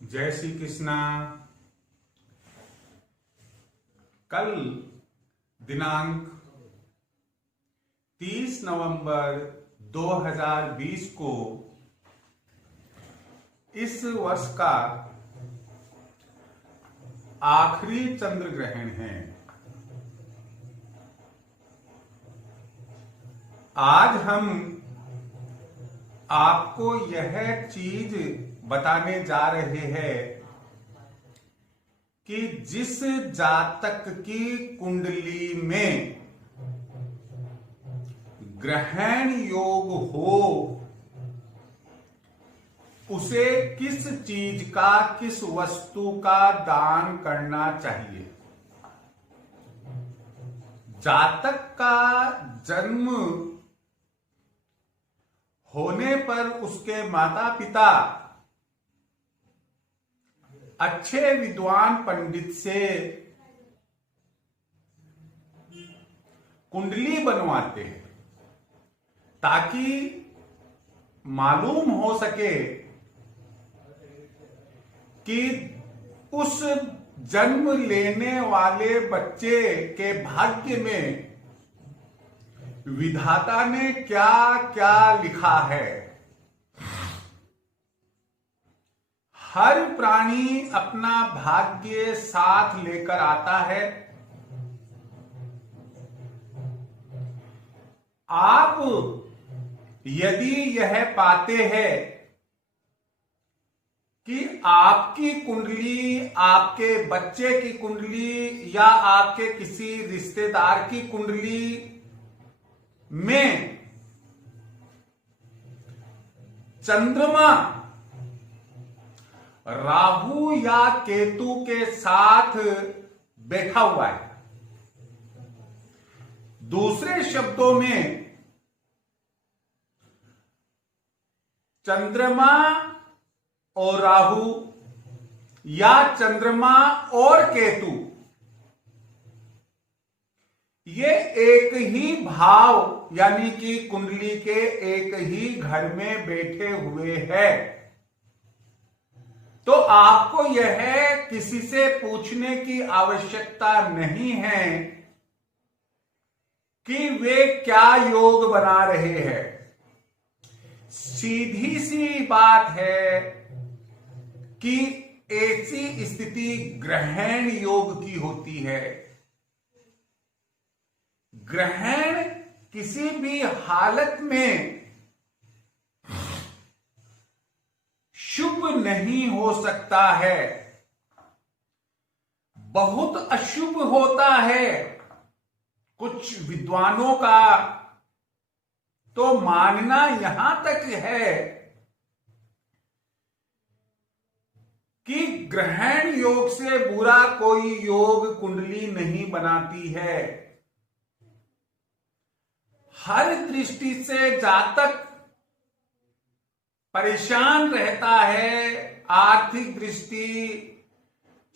जय श्री कृष्णा। कल दिनांक 30 नवंबर 2020 को इस वर्ष का आखिरी चंद्र ग्रहण है। आज हम आपको यह चीज बताने जा रहे हैं कि जिस जातक की कुंडली में ग्रहण योग हो उसे किस चीज का, किस वस्तु का दान करना चाहिए। जातक का जन्म होने पर उसके माता पिता अच्छे विद्वान पंडित से कुंडली बनवाते हैं ताकि मालूम हो सके कि उस जन्म लेने वाले बच्चे के भाग्य में विधाता ने क्या क्या लिखा है। हर प्राणी अपना भाग्य साथ लेकर आता है। आप यदि यह पाते हैं कि आपकी कुंडली, आपके बच्चे की कुंडली या आपके किसी रिश्तेदार की कुंडली में चंद्रमा राहु या केतु के साथ बैठा हुआ है, दूसरे शब्दों में चंद्रमा और राहु या चंद्रमा और केतु ये एक ही भाव यानी कि कुंडली के एक ही घर में बैठे हुए हैं, तो आपको यह किसी से पूछने की आवश्यकता नहीं है कि वे क्या योग बना रहे हैं। सीधी सी बात है कि ऐसी स्थिति ग्रहण योग की होती है। ग्रहण किसी भी हालत में शुभ नहीं हो सकता है, बहुत अशुभ होता है। कुछ विद्वानों का तो मानना यहां तक है कि ग्रहण योग से बुरा कोई योग कुंडली नहीं बनाती है। हर दृष्टि से जातक परेशान रहता है। आर्थिक दृष्टि,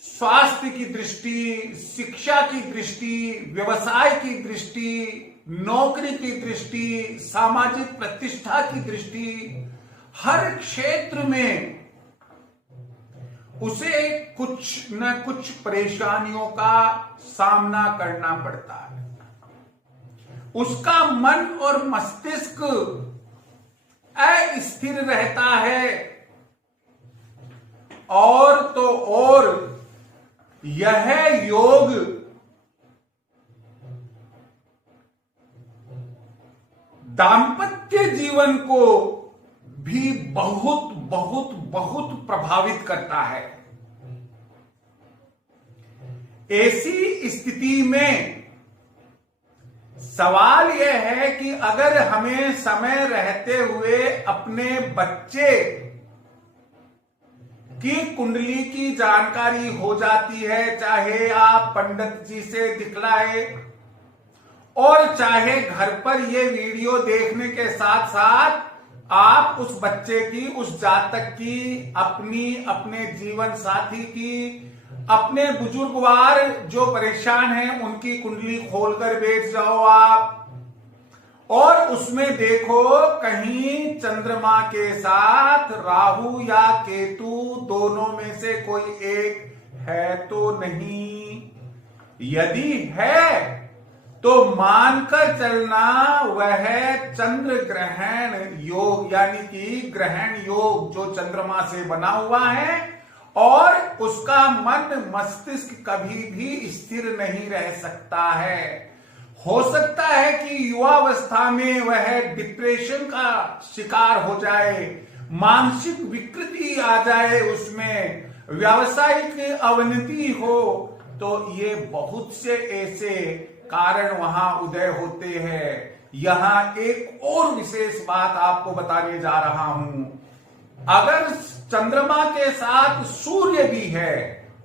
स्वास्थ्य की दृष्टि, शिक्षा की दृष्टि, व्यवसाय की दृष्टि, नौकरी की दृष्टि, सामाजिक प्रतिष्ठा की दृष्टि, हर क्षेत्र में उसे कुछ न कुछ परेशानियों का सामना करना पड़ता है। उसका मन और मस्तिष्क अस्थिर रहता है और तो और यह योग दांपत्य जीवन को भी बहुत बहुत बहुत प्रभावित करता है। ऐसी स्थिति में सवाल यह है कि अगर हमें समय रहते हुए अपने बच्चे की कुंडली की जानकारी हो जाती है, चाहे आप पंडित जी से दिखलाए और चाहे घर पर ये वीडियो देखने के साथ साथ आप उस बच्चे की, उस जातक की, अपने जीवन साथी की, अपने बुजुर्गवार जो परेशान हैं उनकी कुंडली खोलकर बैठ जाओ आप और उसमें देखो कहीं चंद्रमा के साथ राहु या केतु दोनों में से कोई एक है तो नहीं। यदि है तो मानकर चलना वह चंद्र ग्रहण योग यानी कि ग्रहण योग जो चंद्रमा से बना हुआ है और उसका मन मस्तिष्क कभी भी स्थिर नहीं रह सकता है। हो सकता है कि युवावस्था में वह डिप्रेशन का शिकार हो जाए, मानसिक विकृति आ जाए, उसमें व्यावसायिक अवनति हो, तो ये बहुत से ऐसे कारण वहां उदय होते हैं। यहां एक और विशेष बात आपको बताने जा रहा हूं। अगर चंद्रमा के साथ सूर्य भी है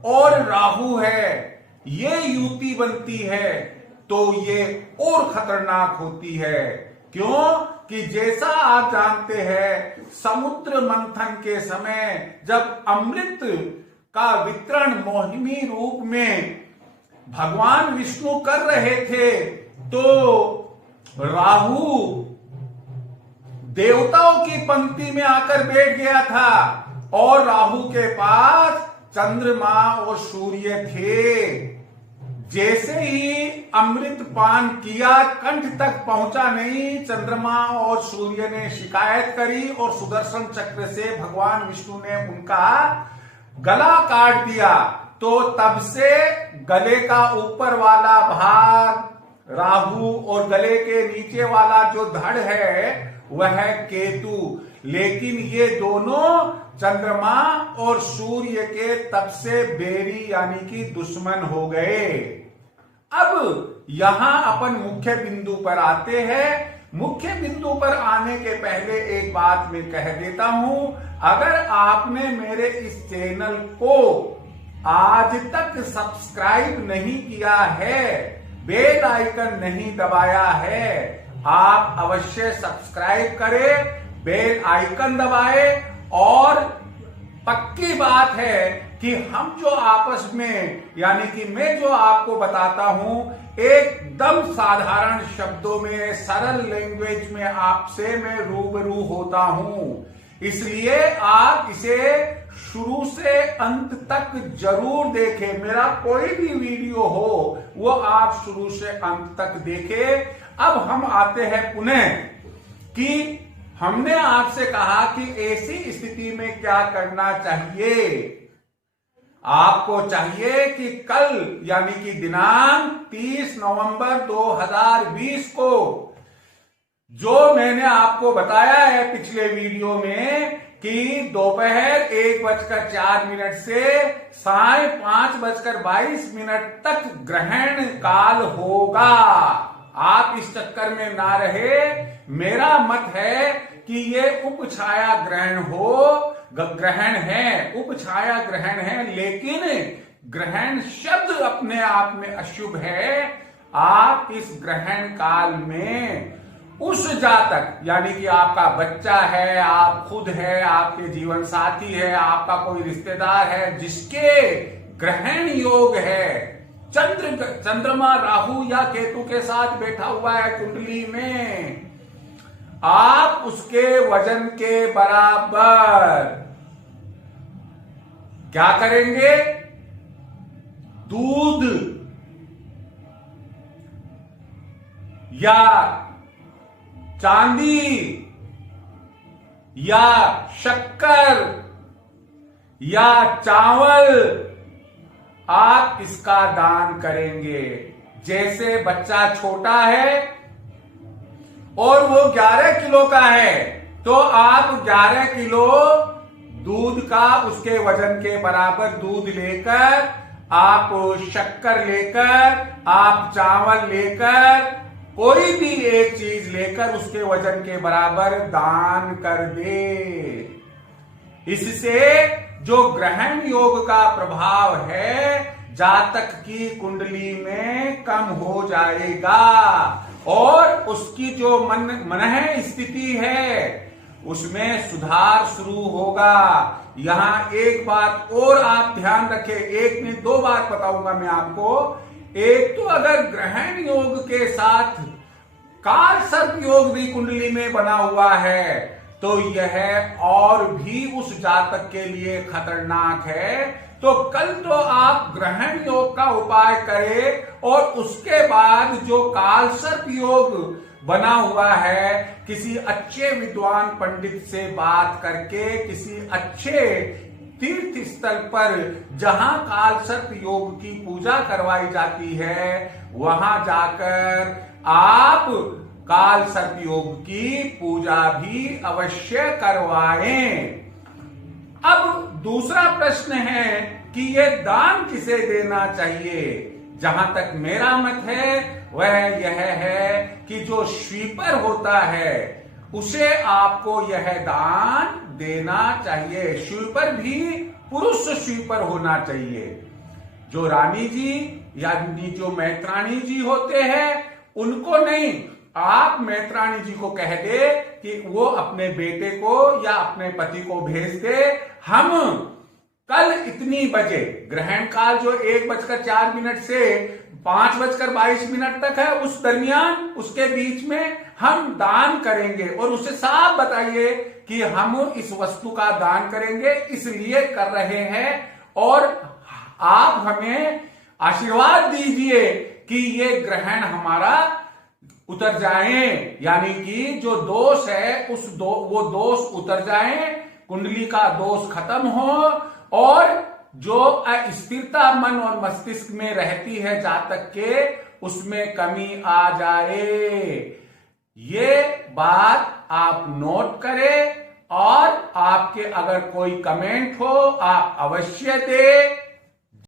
और राहु है, ये युति बनती है तो ये और खतरनाक होती है। क्यों कि जैसा आप जानते हैं समुद्र मंथन के समय जब अमृत का वितरण मोहिनी रूप में भगवान विष्णु कर रहे थे तो राहु देवताओं की पंक्ति में आकर बैठ गया था और राहु के पास चंद्रमा और सूर्य थे। जैसे ही अमृत पान किया कंठ तक पहुंचा नहीं, चंद्रमा और सूर्य ने शिकायत करी और सुदर्शन चक्र से भगवान विष्णु ने उनका गला काट दिया। तो तब से गले का ऊपर वाला भाग राहु और गले के नीचे वाला जो धड़ है वह केतु, लेकिन ये दोनों चंद्रमा और सूर्य के तब से बैरी यानी कि दुश्मन हो गए। अब यहां अपन मुख्य बिंदु पर आते हैं। मुख्य बिंदु पर आने के पहले एक बात मैं कह देता हूं, अगर आपने मेरे इस चैनल को आज तक सब्सक्राइब नहीं किया है, बेल आइकन नहीं दबाया है, आप अवश्य सब्सक्राइब करें, बेल आइकन दबाएं। और पक्की बात है कि हम जो आपस में यानी कि मैं जो आपको बताता हूं एकदम साधारण शब्दों में सरल लैंग्वेज में आपसे मैं रूबरू होता हूं, इसलिए आप इसे शुरू से अंत तक जरूर देखें। मेरा कोई भी वीडियो हो वो आप शुरू से अंत तक देखें। अब हम आते हैं पुनः कि हमने आपसे कहा कि ऐसी स्थिति में क्या करना चाहिए। आपको चाहिए कि कल यानी कि दिनांक 30 नवंबर 2020 को जो मैंने आपको बताया है पिछले वीडियो में कि दोपहर 1:04 से साय 5:22 तक ग्रहण काल होगा। आप इस चक्कर में ना रहे। मेरा मत है कि ये उपछाया ग्रहण हो, ग्रहण है, उपछाया ग्रहण है, लेकिन ग्रहण शब्द अपने आप में अशुभ है। आप इस ग्रहण काल में उस जातक यानी कि आपका बच्चा है, आप खुद है, आपके जीवन साथी है, आपका कोई रिश्तेदार है जिसके ग्रहण योग है, चंद्रमा राहु या केतु के साथ बैठा हुआ है कुंडली में, आप उसके वजन के बराबर क्या करेंगे? दूध या चांदी या शक्कर या चावल आप इसका दान करेंगे। जैसे बच्चा छोटा है और वो 11 किलो का है तो आप 11 किलो दूध का उसके वजन के बराबर दूध लेकर, आप शक्कर लेकर, आप चावल लेकर, कोई भी एक चीज लेकर उसके वजन के बराबर दान कर दे। इससे जो ग्रहण योग का प्रभाव है जातक की कुंडली में कम हो जाएगा और उसकी जो मन स्थिति है उसमें सुधार शुरू होगा। यहां एक बात और आप ध्यान रखें, एक में दो बात बताऊंगा मैं आपको। एक तो अगर ग्रहण योग के साथ काल सर्प योग भी कुंडली में बना हुआ है, तो यह और भी उस जातक के लिए खतरनाक है। तो कल तो आप ग्रहण योग का उपाय करें और उसके बाद जो काल सर्प योग बना हुआ है, किसी अच्छे विद्वान पंडित से बात करके, किसी अच्छे तीर्थ स्थल पर जहां काल सर्प योग की पूजा करवाई जाती है, वहां जाकर आप काल सर्प योग की पूजा भी अवश्य करवाएं। अब दूसरा प्रश्न है कि ये दान किसे देना चाहिए। जहां तक मेरा मत है वह यह है कि जो स्वीपर होता है उसे आपको यह दान देना चाहिए। स्वीपर भी पुरुष स्वीपर होना चाहिए। जो रानी जी यानी जो मैत्राणी जी होते हैं उनको नहीं, आप मैत्राणी जी को कह दे कि वो अपने बेटे को या अपने पति को भेज दे, हम कल इतनी बजे ग्रहण काल जो 1:04 से 5:22 तक है, उस दरमियान उसके बीच में हम दान करेंगे। और उसे साफ बताइए कि हम इस वस्तु का दान करेंगे, इसलिए कर रहे हैं और आप हमें आशीर्वाद दीजिए कि ये ग्रहण हमारा उतर जाए, यानी कि जो दोष है वो दोष उतर जाए, कुंडली का दोष खत्म हो और जो अस्थिरता मन और मस्तिष्क में रहती है जातक के, उसमें कमी आ जाए। ये बात आप नोट करें और आपके अगर कोई कमेंट हो आप अवश्य दें।